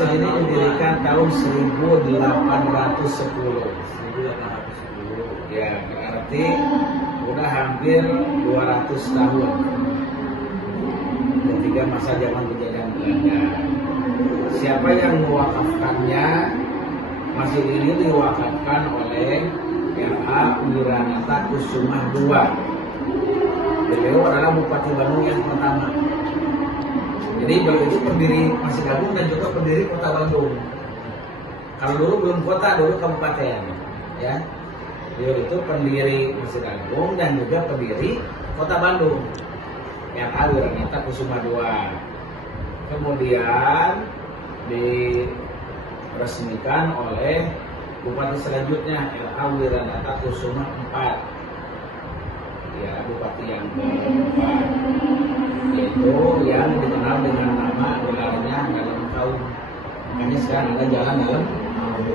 masjid ini didirikan tahun 1810. Ya, berarti udah hampir 200 tahun ketika masa zaman penjajahan Belanda. Siapa yang mewakafkannya? Masjid ini diwakafkan oleh R.A. Wiranata Kusumah II. Beliau adalah Bupati Bandung yang pertama. Jadi beliau itu pendiri Masjid Agung dan juga pendiri Kota Bandung. Kalau dulu belum kota, dulu kabupaten, ya. Beliau itu pendiri Masjid Agung dan juga pendiri Kota Bandung. R.A. Wiranata Kusumah II. Kemudian diresmikan oleh Bupati selanjutnya R.A. Wiranata Kusumah IV. Ya, Bupati yang keempat, yaitu yang dikenal dengan nama gelarnya Dalam Kaum. Makanya sekarang ada jalan dalam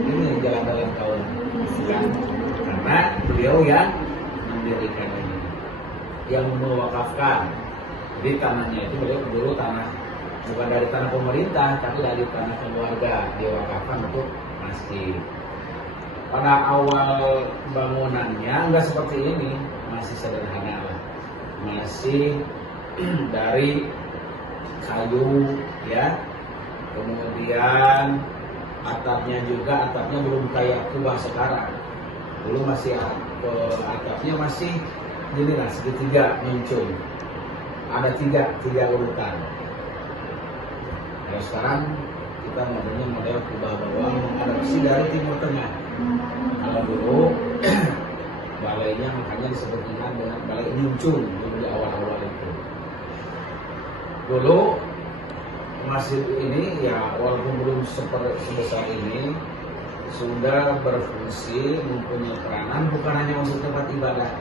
ini, jalan dalam kaum, karena beliau yang mendirikan ini, yang mewakafkan. Jadi tanahnya itu beliau dulu tanah bukan dari tanah pemerintah, tapi dari tanah keluarga, diwakafkan untuk masjid. Pada awal bangunannya enggak seperti ini, masih sederhana lah, masih dari kayu, ya. Kemudian atapnya belum kayak kubah sekarang. Dulu masih atapnya masih gini lah, segitiga muncul. Ada tiga urutan. Kalau sekarang kita modelnya model kubah bawang, mengadopsi dari Timur Tengah. Kalau dulu balainya makanya disebut dengan balai muncul dulu di awal-awal itu. Dulu masjid ini ya walaupun belum sebesar ini sudah berfungsi, mempunyai peranan bukan hanya untuk tempat ibadah,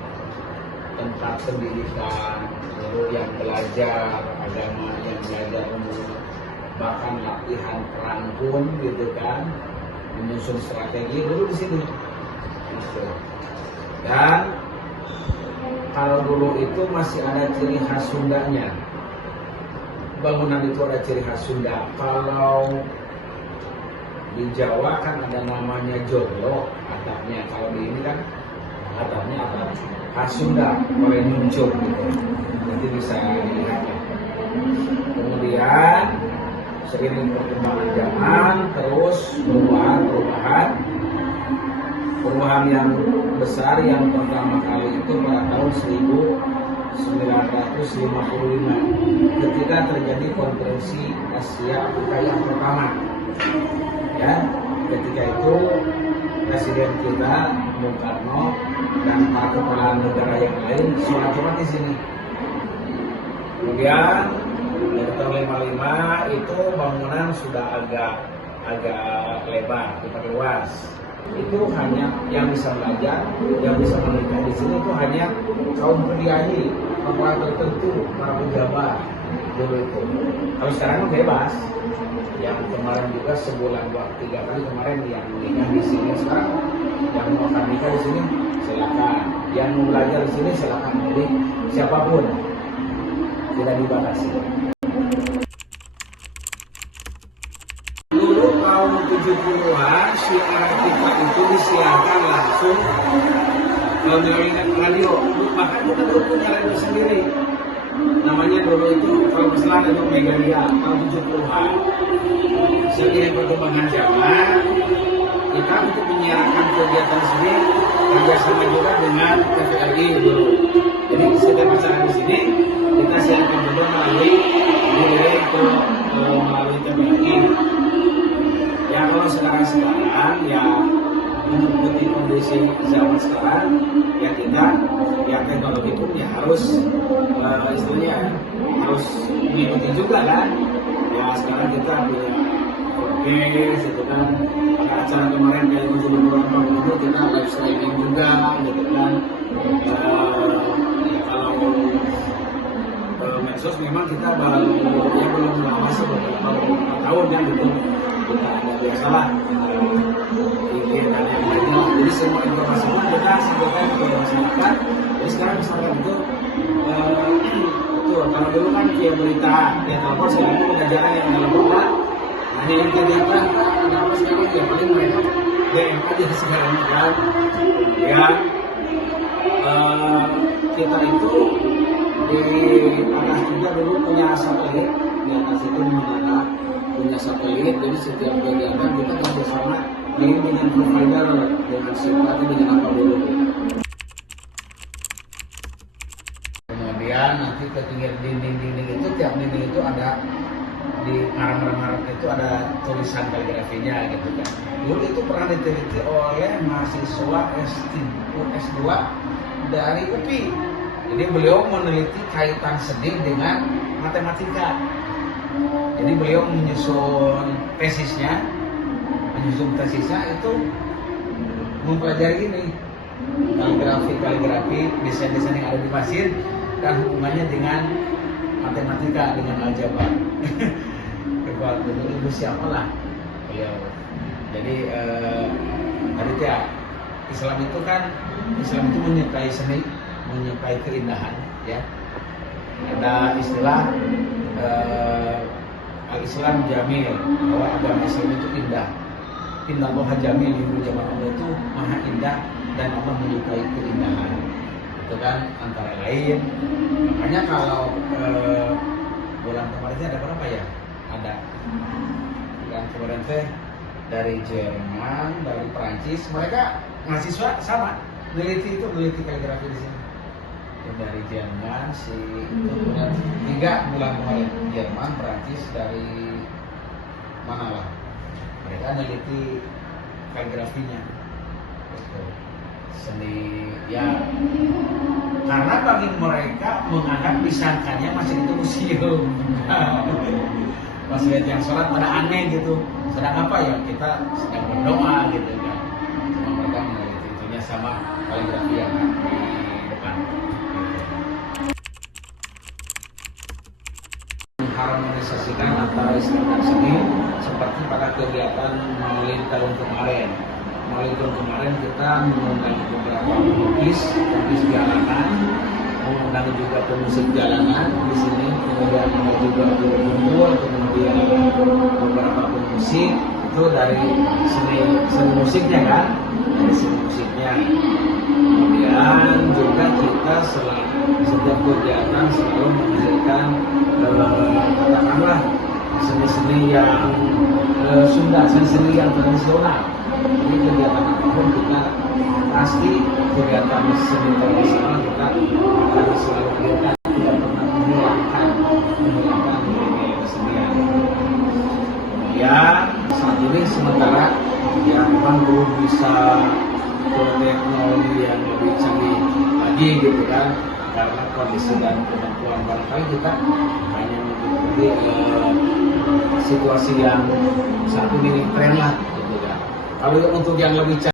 tempat pendidikan, lalu yang belajar agama, yang belajar umum, bahkan latihan perang pun gitu kan, menyusun strategi dulu di sini. Gitu. Dan kalau dulu itu masih ada ciri khas Sundanya. Bangunan itu ada ciri khas Sunda. Kalau di Jawa kan ada namanya joglo atapnya. Kalau di ini kan atapnya atap khas Sunda, oleh muncul gitu. Nanti bisa dilihat. Kemudian seiring perkembangan zaman terus perubahan yang besar yang pertama kali itu pada tahun 1955 ketika terjadi konferensi Asia Afrika yang pertama, ya. Ketika itu Presiden kita Bung Karno dan para kepala negara yang lain sholat Jumat di sini. Kemudian dari tahun 55 itu bangunan sudah agak lebar, diperluas. Itu hanya yang bisa belajar, yang bisa menikah di sini itu hanya kaum priayi, orang tertentu, para pejabat dulu itu. Kalau sekarang bebas. Yang kemarin juga sebulan 3 kali kemarin yang menikah di sini, sekarang yang mau akan nikah di sini silakan, yang mau belajar di sini silakan. Jadi siapapun tidak dibatasi. Dulu tahun 70-an siaran kita itu disiarkan langsung melalui radio. Bahkan kita dulu punya radio sendiri. Namanya dulu itu kalau salah Radio Megaria tahun 70-an. Seiring perkembangan zaman, kita untuk menyiarkan kegiatan sini kerjasama juga dengan TVRI dulu. Jadi setiap acara di sini kita siarkan juga melalui TVRI. Ya kalau sekarang ya mengikuti kondisi zaman sekarang, ya kita ya teknologi pun ya harus istilahnya harus mengikuti juga kan. Ya sekarang kita punya podcast gitu kan, acara kemarin kayak itu kita live streaming juga gitu kan. Ya kalau medsos memang kita belum lama sih, baru 4 tahun kan gitu. Kita ada biasalah IG dan yang lainnya. Jadi semua informasi pun kita sampaikan kepada masyarakat. Jadi sekarang misalkan itu kalau dulu kan via berita, ya telepon, sekarang itu udah jarang yang telepon kan. Nah Ini yang kegiatan ada apa sekali ya paling mereka DM aja sekarang kan. Ya, kita itu di atas juga dulu punya satelit, di atas itu menara punya satelit, jadi setiap kegiatan kita kerjasama dengan provider, dengan siapa dengan apa dulu. Kemudian nanti ke pinggir dinding-dinding itu, tiap dinding itu ada di ngarang-ngarang itu ada tulisan kaligrafinya gitu kan. Dulu itu pernah diteliti oleh mahasiswa S2 dari UPI. Jadi beliau meneliti kaitan seni dengan matematika. Jadi beliau menyusun tesisnya itu mempelajari ini kaligrafi, desain-desain yang ada di pasir dan hubungannya dengan matematika, dengan aljabar. Ibu siapa lah beliau. Jadi aditya, Islam itu menyukai seni, menyukai keindahan, ya. Ada istilah al-Islam jamil, bahwa agama Islam itu indah. Inna Allah jamil, ibu zaman Allah itu maha indah dan Allah menyukai keindahan. Itu kan antara lain. Makanya kalau bulan kemarin ada berapa ya? Ada bulan kemarin teh dari Jerman, dari Perancis, mereka mahasiswa sama meneliti kaligrafi di sini. Dari Jerman kemudian 3 bulan kemarin Jerman, Perancis, dari mana lah mereka meneliti kaligrafinya. Seni ya, karena bagi mereka menganggap disangkanya masih itu museum. Pas lihat yang sholat pada aneh gitu, sedang apa ya, kita sedang berdoa gitu kan. Cuma mereka meneliti itunya sama kaligrafi yang di depan. Harmonisasikan antara Islam dan seni seperti pada kegiatan Maulid tahun kemarin. Maulid tahun kemarin kita mengundang beberapa pelukis jalanan, mengundang juga pemusik jalanan di sini, kemudian ada juga kumpul, kemudian beberapa pemusik itu dari seni musiknya kan, dari seni musiknya. Kemudian juga kita setiap kegiatan selalu menghasilkan katakanlah seni-seni yang Sunda, seni yang tradisional. Jadi kegiatan apapun kita pasti kegiatan seni tradisional kita akan selalu hadirkan, tidak pernah menghilangkan nilai kesenian. Ya saat ini sementara ya memang belum bisa ke teknologi yang lebih canggih lagi gitu kan, karena kondisi dan kemampuan barangkali kita hanya mengikuti situasi yang saat ini tren lah gitu kan. Kalau untuk yang lebih